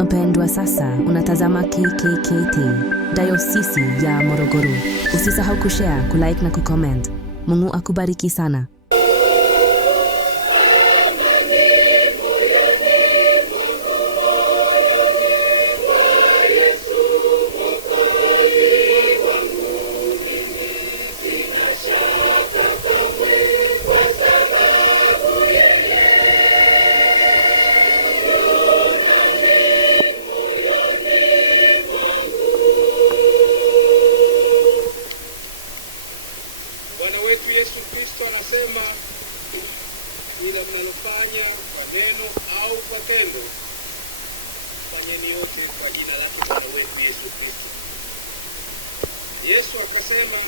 Mpendwa, sasa unatazama KKKT, Dayosisi ya Morogoro. Usisahau kushare, kulike na kucomment. Mungu akubariki sana. Bwana wetu Yesu Kristo anasema, ila mnalofanya kwa neno au kwa tendo, fanyeni yote kwa jina lake Bwana wetu Yesu Kristo. Yesu akasema,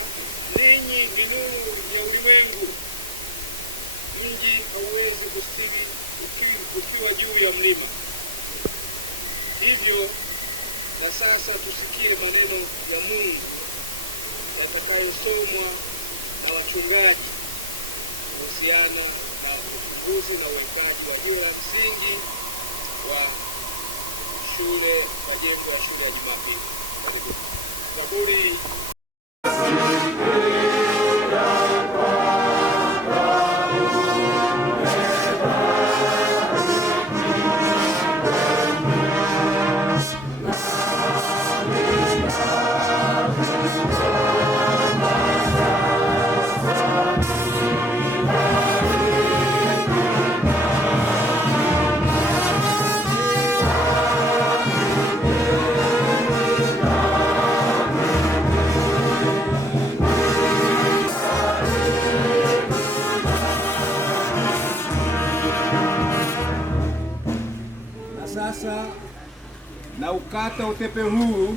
ninyi ni nuru ya ulimwengu. Mji hauwezi kustiri ukiwa juu ya mlima. Hivyo na sasa tusikie maneno ya Mungu yatakayosomwa na wachungaji kuhusiana na ufunguzi na uwekaji wa jiwe la msingi wa majengo ya shule ya Jumapili. Zaburi. Sasa na ukata utepe huu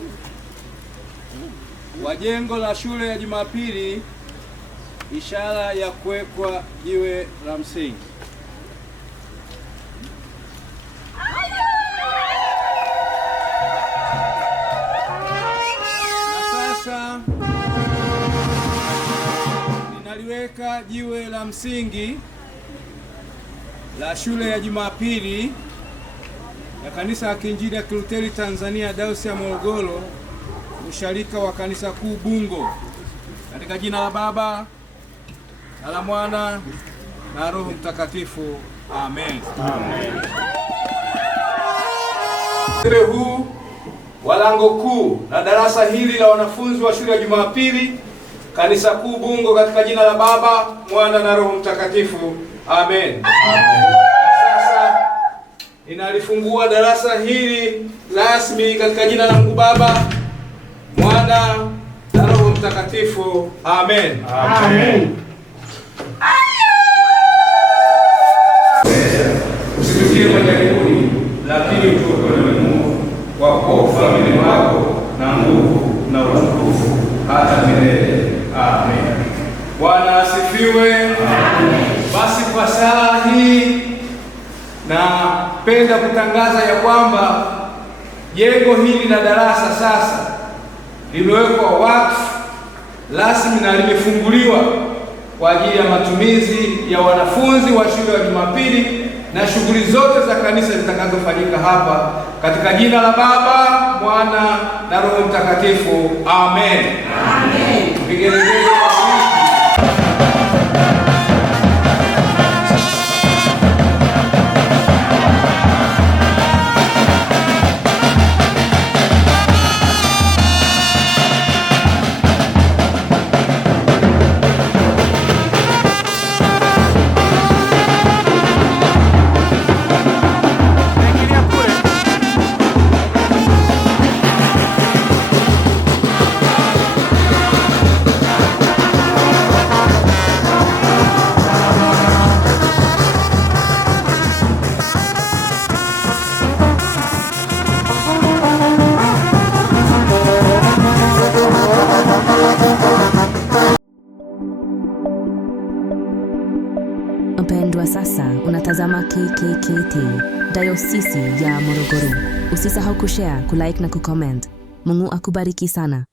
wa jengo la shule ya Jumapili, ishara ya kuwekwa jiwe la msingi. Na sasa ninaliweka jiwe la msingi la shule ya Jumapili ya Kanisa la Kiinjili ya Kilutheri Tanzania, Dayosisi ya Morogoro, usharika wa Kanisa Kuu Bungo, katika jina la Baba na la Mwana na Roho Mtakatifu. Amen. Amen. Huu wa lango kuu na darasa hili la wanafunzi wa shule ya Jumapili Kanisa Kuu Bungo, katika jina la Baba, Mwana na Roho Mtakatifu. Amen. Amen. Ninalifungua darasa hili rasmi katika jina la Mungu Baba, Mwana na Roho Mtakatifu. Amen. Amen. Usitie majaribuni, lakini utuokoe na Mungu, kwa kuwa ufalme wako na nguvu na utukufu hata milele. Amen. Bwana asifiwe. Amen. Basi kwa sala hii napenda kutangaza ya kwamba jengo hili la darasa sasa limewekwa wakfu rasmi na limefunguliwa kwa ajili ya matumizi ya wanafunzi wa shule ya Jumapili na shughuli zote za kanisa zitakazofanyika hapa, katika jina la Baba, Mwana na Roho Mtakatifu. Amen. Amen. Vigelegele. Mpendwa, sasa unatazama KKKT, Dayosisi ya Morogoro. Usisahau kushare, kulike na kucomment. Mungu akubariki sana.